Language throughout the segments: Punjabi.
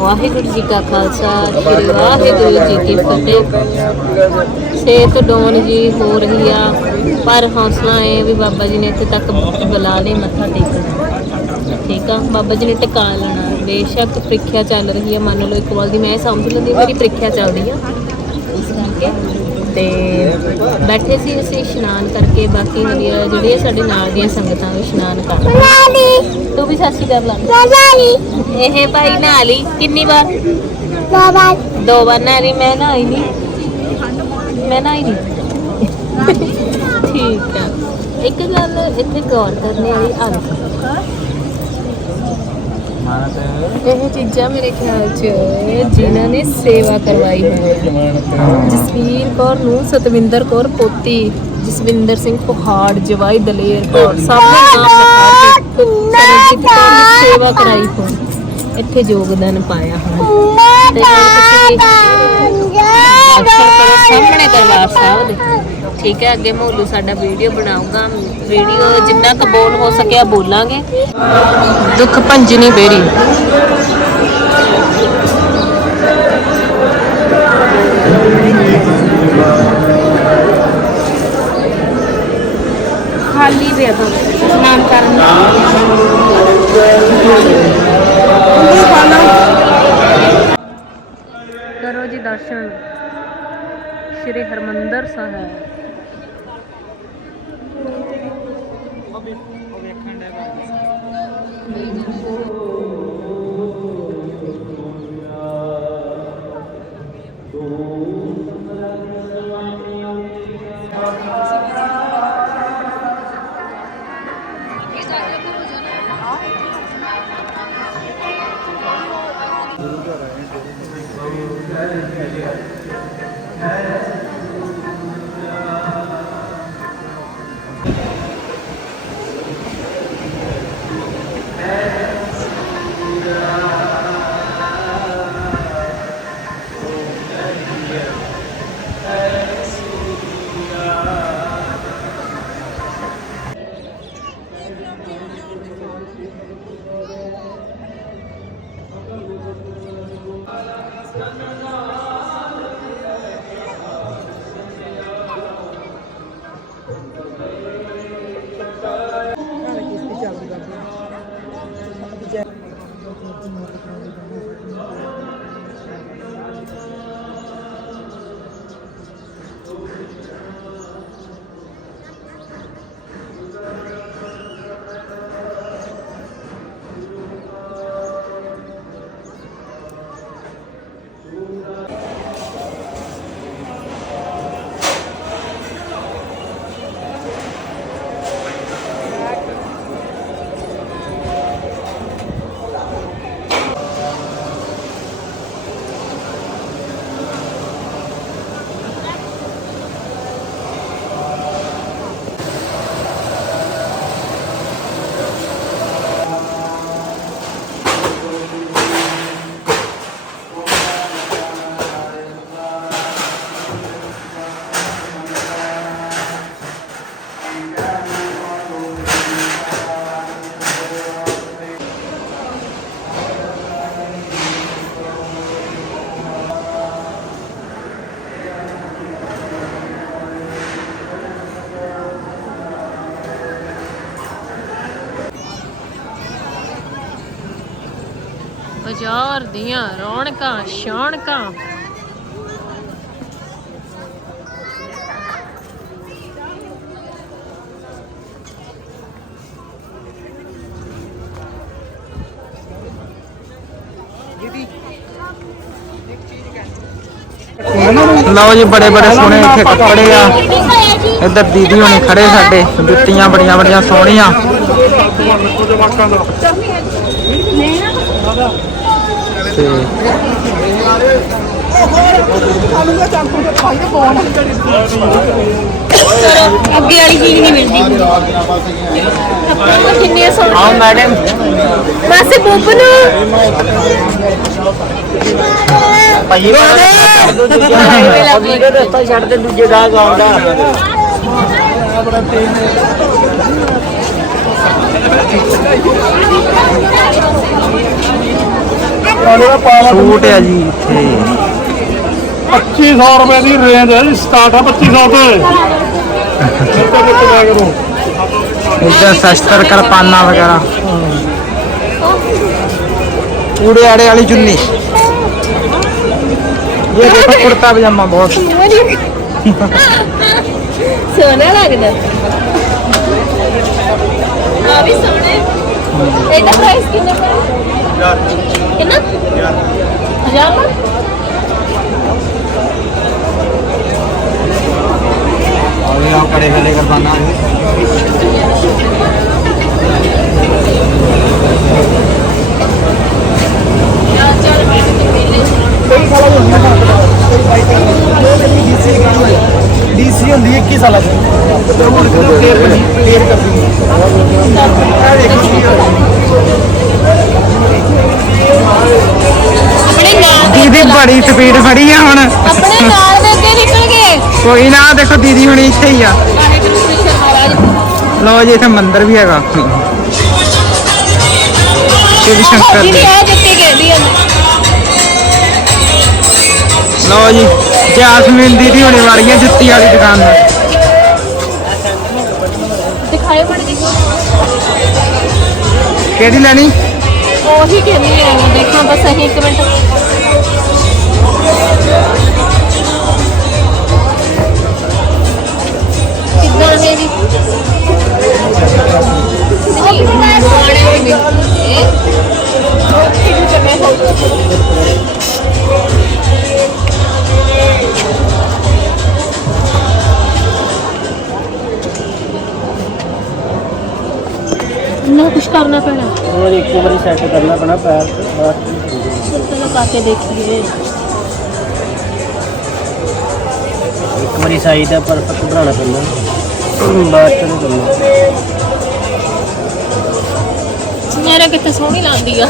ਵਾਹਿਗੁਰੂ ਜੀ ਕਾ ਖਾਲਸਾ, ਸ੍ਰੀ ਵਾਹਿਗੁਰੂ ਜੀ ਕੀ ਫਤਿਹ। ਸਿਹਤ ਡੋਨ ਜੀ ਹੋ ਰਹੀ ਆ, ਪਰ ਹੌਸਲਾ ਹੈ ਵੀ ਬਾਬਾ ਜੀ ਨੇ ਇੱਥੇ ਤੱਕ ਬੁਲਾ ਲਈ, ਮੱਥਾ ਟੇਕਣਾ ਠੀਕ ਆ? ਬਾਬਾ ਜੀ ਨੇ ਟਿਕਾ ਲੈਣਾ। ਬੇਸ਼ੱਕ ਪ੍ਰੀਖਿਆ ਚੱਲ ਰਹੀ ਆ, ਮੰਨ ਲਓ ਇੱਕ ਵਾਰ ਦੀ, ਮੈਂ ਇਹ ਸਮਝ ਲੈਂਦੀ ਮੇਰੀ ਪ੍ਰੀਖਿਆ ਚੱਲਦੀ ਆ। ਇਸ ਕਰਕੇ ਤੇ ਬੈਠੇ ਸੀ ਅਸੀਂ ਇਸ਼ਨਾਨ ਕਰਕੇ ਬਾਕੀ ਜਿਹੜੀਆਂ ਸਾਡੇ ਨਾਲ ਦੀਆਂ ਸੰਗਤਾਂ ਵੀ ਇਸ਼ਨਾਨ ਕਰ ਰਹੀਆਂ ਤੂੰ ਵੀ ਸ਼੍ਰੀ ਅਕਾਲ ਬੁਲਾ ਇਹ ਭਾਈ ਨਹਾ ਲਈ ਕਿੰਨੀ ਵਾਰ? ਦੋ ਵਾਰ। ਨਹਾ ਲਈ ਮੈਂ ਨਹਾਈ ਨਹੀਂ ਮੈਂ ਨਹਾਈ ਨਹੀਂ ਠੀਕ ਆ। ਇੱਕ ਗੱਲ ਇੱਥੇ ਗੌਰ ਕਰਨੇ ਵਾਲੀ ਅੰਕ ਇਹ ਚੀਜ਼ਾਂ ਮੇਰੇ ਖਿਆਲ 'ਚ ਜਿਨ੍ਹਾਂ ਨੇ ਸੇਵਾ ਕਰਵਾਈ ਹੈ। ਜਸਵੀਰ ਕੌਰ ਨੂੰ ਸਤਵਿੰਦਰ ਕੌਰ ਪੋਤੀ ਜਸਵਿੰਦਰ ਸਿੰਘ ਪਹਾੜ ਜਵਾਈ ਦਲੇਰ ਕੌਰ ਸਭ ਨੇ ਨਾਮ ਲਿਖਾ ਕੇ ਸਰਬਜੀਤ ਕੌਰ ਨੇ ਸੇਵਾ ਕਰਾਈ ਹੋ ਇੱਥੇ ਯੋਗਦਾਨ ਪਾਇਆ ਹੈ ਤੇ ਹੁਣ ਤੁਸੀਂ ਦਰਸ਼ਨ ਕਰੋ ਸਾਹਮਣੇ ਦਰਬਾਰ ਸਾਹਿਬ ਦੇ ਠੀਕ ਹੈ ਅੱਗੇ ਮੋਲੂ ਸਾਡਾ ਵੀਡੀਓ ਬਣਾਊਗਾ ਵੀਡੀਓ ਜਿੰਨਾ ਕੁ ਬੋਲ ਹੋ ਸਕਿਆ ਬੋਲਾਂਗੇ ਦੁੱਖ ਭੰਜਨੀ ਬੇਰੀ ਖਾਲੀ ਪਿਆ ਤਾਂ ਇਸ਼ਨਾਨ ਕਰਨ ਕਰੋ ਜੀ ਦਰਸ਼ਨ ਸ਼੍ਰੀ ਹਰਮੰਦਰ ਸਾਹਿਬ ਉਹ ਵੀ ਵੇਖਣ ਦੇ ਬਾਅਦ ਬਾਜ਼ਾਰ ਦੀਆਂ ਰੌਣਕਾਂ ਸ਼ੌਣਕਾਂ। ਲਓ ਜੀ ਬੜੇ ਬੜੇ ਸੋਹਣੇ ਇੱਥੇ ਕੱਪੜੇ ਆ। ਇੱਧਰ ਦੀਦੀ ਹੋਣੀ ਖੜੇ ਸਾਡੇ ਜੁੱਤੀਆਂ ਬੜੀਆਂ ਬੜੀਆਂ ਸੋਹਣੀਆਂ। ਤੇ ਅੱਗੇ ਵਾਲੀ ਚੀਜ਼ ਨਹੀਂ ਮਿਲਦੀ। ਕੱਪੜੇ ਕਿੰਨੇ ਸੋਹਣੇ ਆਓ ਮੈਡਮ ਮਾਸੇ ਬੁੱਬ ਨੂੰ ਭਾਈ ਛੱਡ ਦੋ ਦੂਜਾ ਵੀਡੀਓ ਦੇ। ਉੱਤੇ ਛੱਡ ਦੇ ਦੂਜੇ ਦਾ ਆਉਂਦਾ ਸੂਟ ਆ ਜੀ ਇੱਥੇ। 2500 ਰੁਪਏ ਦੀ ਰੇਂਜ ਹੈ ਜੀ ਸਟਾਰਟ ਆ 2500 ਤੇ। ਕਿੱਥੇ ਕਿੱਥੇ ਲੈ ਕੇ ਦੋ ਇੱਧਰ ਸ਼ਸਤਰ ਕਿਰਪਾਨਾਂ ਵਗੈਰਾ। ਊੜੇ ਆੜੇ ਵਾਲੀ ਚੁੰਨੀ। ਇਹ ਦੇਖੋ ਕੁੜਤਾ ਪਜਾਮਾ ਬਹੁਤ। ਸੋਹਣਾ ਲੱਗਦਾ। ਆ ਵੀ ਸੋਹਣੇ। ਇਹਦਾ ਪ੍ਰਾਈਸ ਕਿੰਨਾ ਪੜਾ કેટલા હજાર માં હવે આ કડે ઘરે કરવાના डीसी होंगी इक्की साल क्लियर कर दी ਆਪਣੇ ਨਾਲ ਦੀਦੀ ਬੜੀ ਸਪੀਡ ਫੜੀ ਆ ਹੁਣ। ਆਪਣੇ ਨਾਲ ਦੇ ਅੱਗੇ ਨਿਕਲ ਗਏ। ਕੋਈ ਨਾ ਦੇਖੋ ਦੀਦੀ ਹੁਣੀ ਇੱਥੇ ਹੀ ਆ। ਲਓ ਜੀ ਇੱਥੇ ਮੰਦਿਰ ਵੀ ਹੈਗਾ। ਸ਼ਿਵ ਸ਼ੰਕਰ ਦੇ ਆ ਜੁੱਤੀ ਕਹਿੰਦੀ ਆ ਲਓ ਜੀ ਜੈਸਮੀਨ ਦੀਦੀ ਹੁਣੀ ਵਾਲੀਆਂ ਜੁੱਤੀ ਵਾਲੀ ਦੁਕਾਨ ਦਿਖਾਏ ਜੀ ਕਿਹੜੀ ਲੈਣੀ? ਉਹੀ ਕਹਿੰਦੀ ਆ ਦੇਖਾਂ ਬਸ ਅਸੀਂ ਇੱਕ ਮਿੰਟ। ਇੱਕ ਵਾਰੀ ਸੈੱਟ ਕਰਨਾ ਪੈਣਾ ਪੈਰ ਤੇ ਬਾਅਦ ਚ ਨਹੀਂ ਕਰਨਾ। ਮੇਰੇ ਕਿਤੇ ਸੋਹਣੀ ਲੱਗਦੀ ਆ।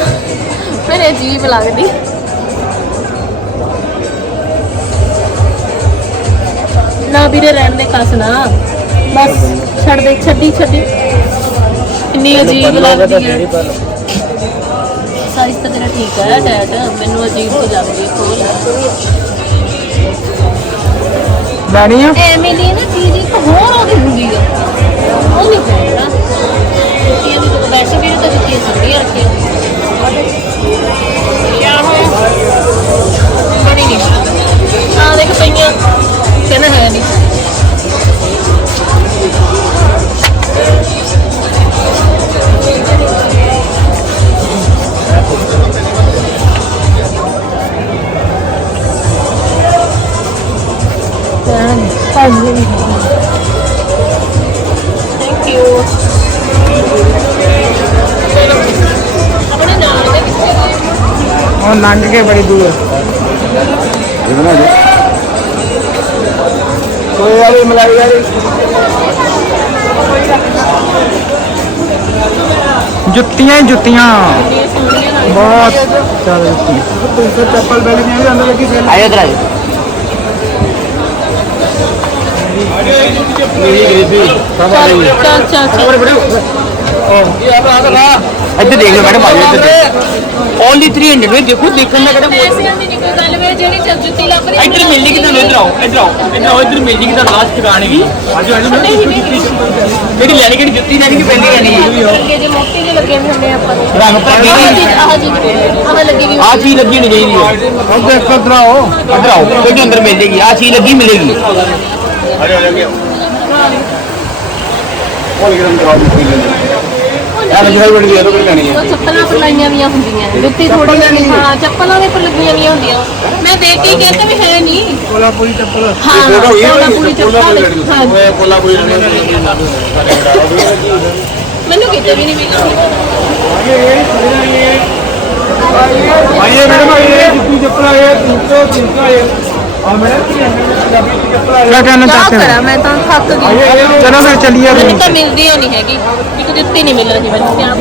ਮੇਰੇ ਅਜੀਬ ਲੱਗਦੀ। ਨਾ ਵੀਰੇ ਰਹਿਣ ਦੇ ਕਸ ਨਾ। ਬਸ ਛੱਡ ਦੇ ਛੱਡੀ ਛੱਡੀ। ਇੰਨੀ ਅਜੀਬ ਲੱਗਦੀ ਹੈ ਸਾਈਜ਼ ਤਾਂ ਤੇਰਾ ਠੀਕ ਹੈ ਡੈਡ ਮੈਨੂੰ ਅਜੀਬ ਜਾਂਦੀ ਹੈ ਖੋਲ ਲੈਣੀ ਆ ਐਵੇਂ ਦੀ ਨਾ ਚੀਜ਼ ਇੱਕ ਹੋਰ ਉਹਦੀ ਹੁੰਦੀ ਆ। ਉਹ ਨਹੀਂ ਪੈਣਾ ਜੁੱਤੀਆਂ ਤਾਂ ਵੈਸੇ ਵੀ ਤਾਂ ਜੁੱਤੀਆਂ ਸੋਹਣੀਆਂ ਰੱਖੀਆਂ। ਲੰਘ ਕੇ ਬੜੀ ਦੂਰ। ਕੋਈ ਵਾਲੀ ਮਲਾਈ ਵਾਲੀ? ਜੁੱਤੀਆਂ ਹੀ ਜੁੱਤੀਆਂ। ਬਹੁਤ ਜ਼ਿਆਦਾ ਜੁੱਤੀਆਂ। 300 ਚੱਪਲ ਬੈਗ ਨਹੀਂ ਅੰਦਰ ਲੱਗੀ ਸੇਲ ਚੱਲ ਚੱਲ ਚੱਲ ਚੱਲ। ਇੱਧਰ ਦੇਖ ਲਓ ਮੈਡਮ ਆਇਓ ਇੱਧਰ ਓਨਲੀ 300 ਵਿੱਚ ਦੇਖੋ ਦੇਖਣ ਦਾ ਕਿਹੜਾ ਪੈਸਿਆਂ ਦੀ ਨਹੀਂ ਕੋਈ ਗੱਲ ਵੇ ਜਿਹੜੀ ਜੁੱਤੀ ਲੱਭ ਰਹੀ ਇੱਧਰ ਮਿਲਣੀ ਕਿਦਾਂ ਇੱਧਰ ਆਓ ਇੱਧਰ ਆਓ ਇੱਧਰ ਆਓ ਇੱਧਰ ਮਿਲਣੀ ਕਿਦਾਂ ਲਾਸਟ ਦੁਕਾਨ ਹੈਗੀ। ਆਜੋ ਆਜੋ ਨਹੀਂ ਨਹੀਂ ਕਿਹੜੀ ਲੈਣੀ ਕਿਹੜੀ ਜੁੱਤੀ ਲੈਣੀ ਕਿ ਪੈਂਦੀ ਲੈਣੀ ਹੈ ਅੱਗੇ ਜੇ ਮੋਟੀ ਜਿਹੇ ਲੱਗੇ ਵੀ ਹੁੰਦੇ ਆਪਾਂ ਨੂੰ ਰੰਗ ਪਰ ਆਹ ਚੀਜ਼ ਆਹ ਚੀਜ਼ ਆਹ ਲੱਗੀ ਵੀ ਆ ਚੀਜ਼ ਲੱਗੀ ਨਹੀਂ ਚਾਹੀਦੀ ਹੈ। ਉਹ ਦੇਖ ਇੱਧਰ ਆਓ। ਇੱਧਰ ਆਓ ਕੋਈ ਅੰਦਰ ਮਿਲ ਜੇਗੀ। ਆ ਚੀਜ਼ ਲੱਗੀ ਮਿਲੇਗੀ। ਕੋਲ ਗਰਮ ਕਰਾ ਦਿੱਤੀ ਐਨਕ ਨਾਲ ਬੜੀ ਜ਼ਰੂਰ ਲਗਾਣੀ ਹੈ ਉਹ ਚੱਪਲਾਂ ਪਰ ਲਾਈਆਂ ਵੀਆਂ ਹੁੰਦੀਆਂ। ਜੁੱਤੀ ਥੋੜੀ ਜਿਹੀ ਹਾਂ ਚੱਪਲਾਂ ਦੇ ਪਰ ਲੱਗੀਆਂ ਵੀਆਂ ਹੁੰਦੀਆਂ। ਮੈਂ ਦੇਖ ਕੇ ਕਹਿੰਦਾ ਵੀ ਹੈ ਨਹੀਂ ਕੋਲਾਪੁਰੀ ਚੱਪਲ। ਹਾਂ ਕੋਲਾਪੁਰੀ ਚੱਪਲ ਹਾਂ। ਕੋਲਾਪੁਰੀ ਮੈਨੂੰ ਕਿਤੇ ਵੀ ਨਹੀਂ ਮਿਲੀ। ਇਹ ਸੁਣਾ ਇਹ ਆਈਏ। ਮੈਡਮ ਆਈਏ। ਜੁੱਤੀ ਚੱਪਲ ਆਏ 300 300 ਆਏ मैडम की पंजाबी की चप्पल आइए क्या कहना ਕਿਆ चाहते ਕਰਾਂ हो ਮੈਂ ਤਾਂ ਥੱਕ ਗਈ आइए आइए चलो फिर चलिए ਮੈਨੂੰ रूम ਤਾਂ से ਮਿਲਦੀ ਹੋ ਨਹੀਂ ਹੈਗੀ ਇੱਕ ਜੁੱਤੀ ਨਹੀਂ ਮਿਲ ਰਹੀ ਮੈਨੂੰ ਕਿਆ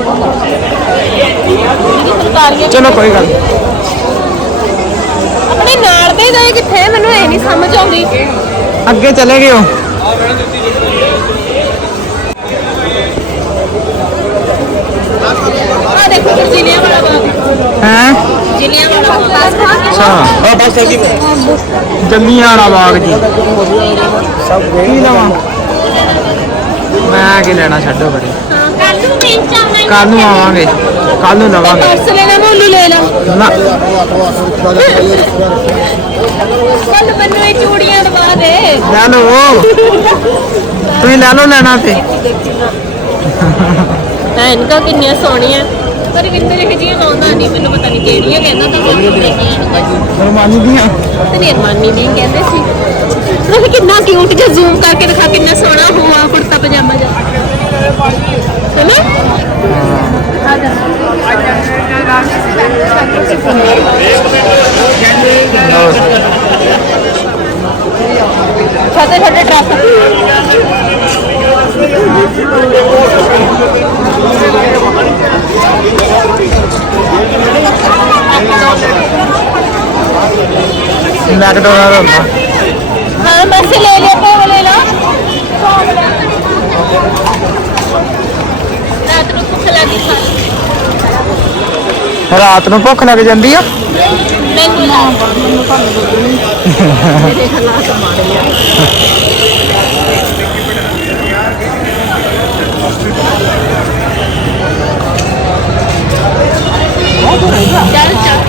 ਫੁਲਕਾਰੀਆਂ चलो कोई गल नहीं। ਆਪਣੇ ਨਾਲ ਦੇ ਗਏ ਕਿੱਥੇ ਮੈਨੂੰ ਇਹ ਨਹੀਂ ਸਮਝ ਆਉਂਦੀ ਅੱਗੇ ਚਲੇ ਗਏ ਹੋ ਆ ਦੇਖੋ ਫਿਰ ਜ਼ਿਲ੍ਹਿਆਂ ਵਾਲਾ ਬਾਗ ਹੈ ਜ਼ਿਲ੍ਹਿਆਂ ਵਾਲਾ ਅੱਛਾ ਬਸ ਕੀ ਜੰਮੀਆਣਾ ਬਾਗ ਜੀ। ਸਭ ਕੀ ਲਵਾਂ? ਮੈਂ ਕੀ ਲੈਣਾ ਛੱਡੋ ਬੜੇ ਹਾਂ ਕੱਲ ਨੂੰ ਮੈਂ ਚਾਹਣਾ ਕੱਲ ਨੂੰ ਆਵਾਂਗੇ ਕੱਲ ਨੂੰ ਲਵਾਂਗੇ। ਪਰਸ ਲੈਣਾ ਮੋਲੂ ਲੈ ਲਾ। ਨਾ। ਕੱਲ ਮੈਨੂੰ ਇਹ ਚੂੜੀਆਂ ਦਵਾ ਦੇ। ਲੈ ਲਓ। ਤੁਸੀਂ ਲੈ ਲਓ ਲੈਣਾ ਤੇ। ਐਨਕਾਂ ਕਿੰਨੀਆਂ ਸੋਹਣੀਆਂ। ਪਰ ਵਿੰਦਰ ਇਹ ਜੀਆਂ ਲਾਉਂਦਾ ਨਹੀਂ ਮੈਨੂੰ ਪਤਾ ਨਹੀਂ ਕਿਹੜੀਆਂ ਕਹਿੰਦਾ ਤਾਂ ਉਹ ਰਮਾਨੀ ਦੀਆਂ? ਤੇ ਨਿਰਮਾਨੀ ਨਹੀਂ ਕਹਿੰਦੇ ਸੀ। ਉਹ ਕਿੰਨਾ ਕਿਊਟ ਜਿਹਾ ਜ਼ੂਮ ਕਰਕੇ ਦਿਖਾ ਕਿੰਨਾ ਸੋਹਣਾ ਹੋਆ ਕੁੜਤਾ ਪਜਾਮਾ ਜਿਹਾ। ਹੈਨਾ ਆ ਜਾ। ਰਾਤ ਨੂੰ ਭੁੱਖ ਲੱਗ ਜਾਂਦੀ ਆ ਚੱਲ ਚੱਲ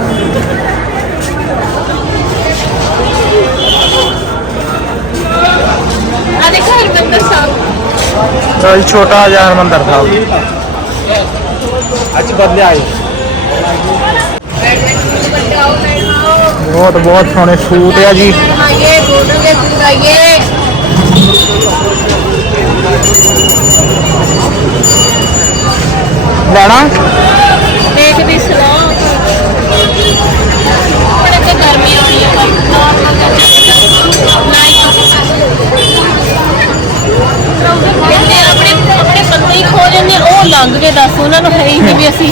तो ये छोटा जार हरमंदर था। अच्छी बदले आई। बहुत बहुत सोने सूट है जी। ਲੈਣਾ ਲੰਘ ਕੇ ਦੱਸ ਉਹਨਾਂ ਨੂੰ ਹੈ ਹੀ ਨਹੀਂ ਵੀ ਅਸੀਂ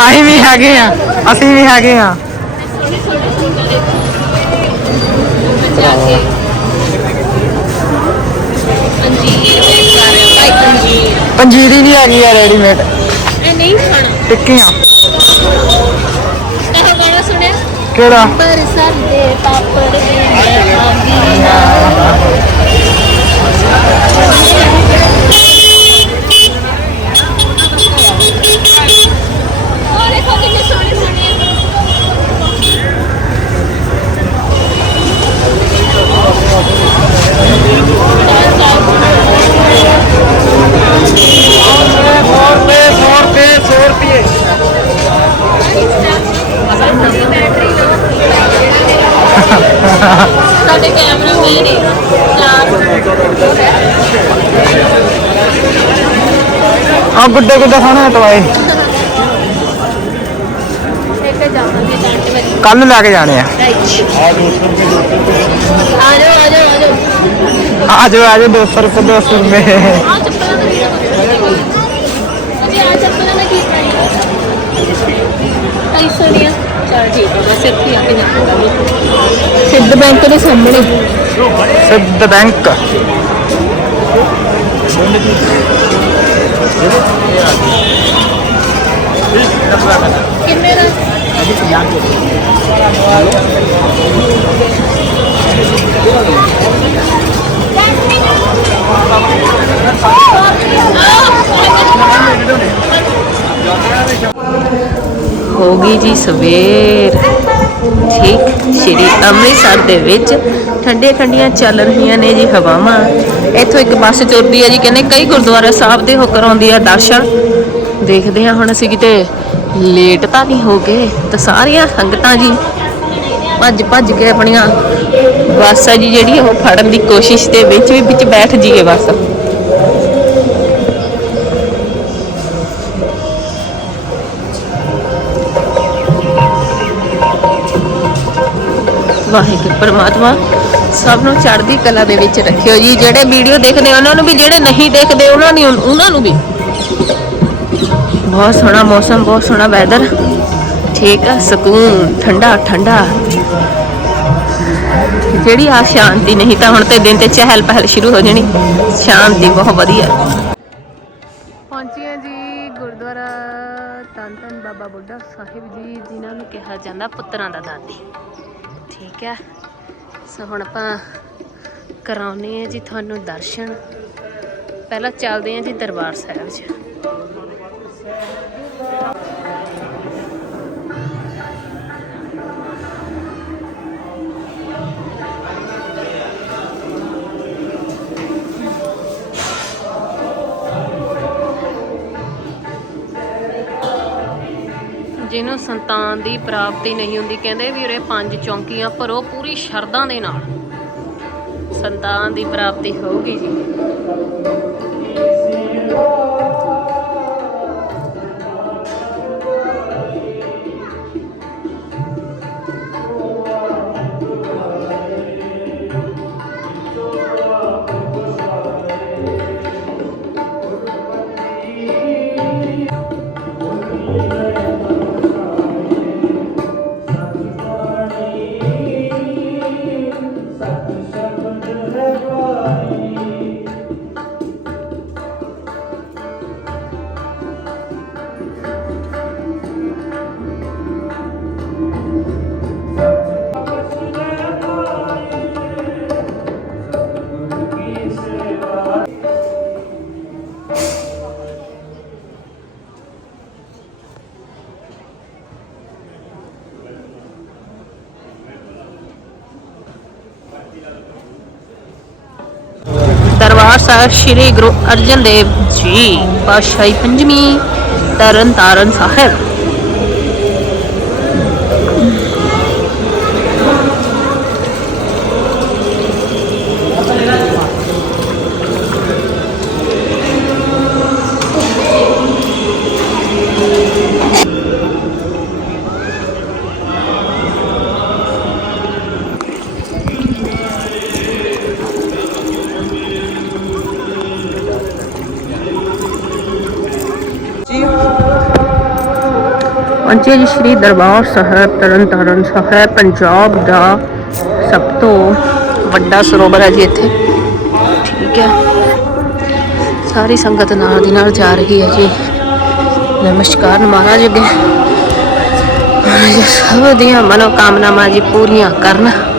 ਅਸੀਂ ਵੀ ਹੈਗੇ ਆ ਅਸੀਂ ਵੀ ਹੈਗੇ ਆ। ਜਾ ਕੇ ਅੰਜੀਰ ਵੇਖ ਕਰ ਰਹੇ ਭਾਈ ਅੰਜੀਰ ਪੰਜੀਰੀ ਵੀ ਹੈਗੀ ਆ ਰੈਡੀਮੇਡ ਇਹ ਨਹੀਂ ਖਾਣਾ। ਟਿੱਕੀਆਂ। ਇਹ ਗਾਣਾ ਸੁਣਿਆ? ਕਿਹੜਾ? ਬਰਸਾਤ ਦੇ ਪਾਪੜ ਦੇ ਮੈਂ ਖਾਂਦੀ ਉਹ ਦੇਖੋ ਕਿੰਨੇ ਸੋਹਣੇ ਸੋਹਣੇ ਆ। ਸਾਡੇ ਕੈਮਰਾ ਮੈਨ ਹੀ ਚਾਰ ਆ ਗੁੱਡੇ ਗੁੱਡੇ ਸੋਹਣੇ ਟਵਾਏ ਇੱਕ ਜਾਵਾਂਗੇ ਟੈਂਟ ਵਿੱਚ ਕੱਲ ਲੈ ਕੇ ਜਾਣੇ ਆ। ਆ ਜਾਓ ਆ ਜਾਓ ਆ ਜਾਓ ਆ ਜਾਓ ਆ ਜਾਓ 200 ਰੁਪਏ 200 ਰੁਪਏ ਆ ਚੱਪਲਾਂ ਦਾ ਰੇਟ ਅਜੇ ਆ ਚੱਪਲਾਂ ਦਾ ਕੀ ਪ੍ਰਾਈਸ ਹੈ 250 ਦੀਆਂ ਚਲ ਠੀਕ ਹੈ ਬਸ ਇੱਥੇ ਆ ਕੇ ਜਾਵਾਂਗੇ ਸਿੱਧ ਬੈਂਕ ਦੇ ਸਾਹਮਣੇ। ਸਿੱਧ ਬੈਂਕ। ਕਿੰਨੇ ਦਾ ਹੋ ਗਈ ਜੀ ਸਵੇਰ। ਠੀਕ, ਸ਼੍ਰੀ ਅੰਮ੍ਰਿਤਸਰ ਦੇ ਵਿੱਚ ਠੰਡੀਆਂ ਠੰਡੀਆਂ ਚੱਲ ਰਹੀਆਂ ਨੇ ਜੀ ਹਵਾਵਾਂ। ਇੱਥੋਂ ਇੱਕ ਬੱਸ ਤੁਰਦੀ ਹੈ ਜੀ, ਕਹਿੰਦੇ ਕਈ ਗੁਰਦੁਆਰਾ ਸਾਹਿਬ ਦੇ ਹੋ ਕਰਾਉਂਦੀ ਆ ਦਰਸ਼ਨ। ਦੇਖਦੇ ਹਾਂ ਹੁਣ ਅਸੀਂ ਕਿਤੇ ਲੇਟ ਤਾਂ ਨਹੀਂ ਹੋ ਗਏ, ਤਾਂ ਸਾਰੀਆਂ ਸੰਗਤਾਂ ਜੀ ਭੱਜ ਭੱਜ ਕੇ ਆਪਣੀਆਂ ਬੱਸ ਆ ਜੀ, ਜਿਹੜੀ ਉਹ ਫੜਨ ਦੀ ਕੋਸ਼ਿਸ਼ ਦੇ ਵਿੱਚ ਵੀ ਵਿੱਚ ਬੈਠ ਜੀਏ ਬੱਸ। ਵਾਹਿਗੁਰੂ, ਪਰਮਾਤਮਾ ਸਭ ਨੂੰ ਚੜ੍ਹਦੀ ਕਲਾ ਦੇ ਵਿੱਚ ਰੱਖਿਓ ਜੀ। ਜਿਹੜੇ ਵੀਡੀਓ ਦੇਖਦੇ ਉਹਨਾਂ ਨੂੰ ਵੀ, ਜਿਹੜੇ ਨਹੀਂ ਦੇਖਦੇ, ਉਹਨਾਂ ਨੂੰ ਉਹਨਾਂ ਨੂੰ ਵੀ। ਬਹੁਤ ਸੋਹਣਾ ਮੌਸਮ, ਬਹੁਤ ਸੋਹਣਾ ਵੈਦਰ ਠੀਕ ਆ, ਸਕੂਨ, ਠੰਡਾ ਠੰਡਾ। ਜਿਹੜੀ ਆ ਸ਼ਾਂਤੀ, ਨਹੀਂ ਤਾਂ ਹੁਣ ਤੇ ਦਿਨ ਤੇ ਚਹਿਲ ਪਹਿਲ ਸ਼ੁਰੂ ਹੋ ਜਾਣੀ। ਸ਼ਾਂਤੀ ਬਹੁਤ ਵਧੀਆ। ਪਹੁੰਚੇ ਜੀ ਗੁਰਦੁਆਰਾ ਧੰਨ ਧੰਨ ਬਾਬਾ ਬੁੱਢਾ ਸਾਹਿਬ ਜੀ, ਜਿਨ੍ਹਾਂ ਨੂੰ ਕਿਹਾ ਜਾਂਦਾ ਪੁੱਤਰਾਂ ਦਾ ਦਾਦੀ। ਠੀਕ ਹੈ ਸੋ ਹੁਣ ਆਪਾਂ ਕਰਾਉਨੇ ਆ ਜੀ ਤੁਹਾਨੂੰ ਦਰਸ਼ਨ। ਪਹਿਲਾਂ ਚੱਲਦੇ ਆ ਜੀ ਦਰਬਾਰ ਸਾਹਿਬ 'ਚ। ਜਿਹਨੂੰ ਸੰਤਾਨ ਦੀ ਪ੍ਰਾਪਤੀ ਨਹੀਂ ਹੁੰਦੀ। ਕਹਿੰਦੇ ਵੀ ਉਰੇ ਪੰਜ ਚੌਂਕੀਆਂ ਭਰੋ ਪੂਰੀ ਸ਼ਰਧਾ ਦੇ ਨਾਲ। ਸੰਤਾਨ ਦੀ ਪ੍ਰਾਪਤੀ ਹੋਊਗੀ ਜੀ। ਦਰਬਾਰ ਸਾਹਿਬ ਸ੍ਰੀ ਗੁਰੂ ਅਰਜਨ ਦੇਵ ਜੀ ਪਾਤਸ਼ਾਹੀ ਪੰਜਵੀਂ ਤਰਨਤਾਰਨ ਸਾਹਿਬ। ਪਹੁੰਚੇ ਸ੍ਰੀ ਦਰਬਾਰ ਸਾਹਿਬ ਤਰਨ ਤਾਰਨ ਸਾਹਿਬ, ਪੰਜਾਬ ਦਾ ਸਭ ਤੋਂ ਵੱਡਾ ਸਰੋਵਰ ਹੈ ਜੀ ਇੱਥੇ। ਠੀਕ ਹੈ। ਸਾਰੀ ਸੰਗਤ ਨਾਲ ਦੀ ਨਾਲ ਜਾ ਰਹੀ ਹੈ ਜੀ। ਨਮਸਕਾਰ ਮਹਾਰਾਜ ਅੱਗੇ। ਮਹਾਰਾਜ ਸਭ ਦੀਆਂ ਮਨੋਕਾਮਨਾਵਾਂ ਜੀ ਪੂਰੀਆਂ ਕਰਨ।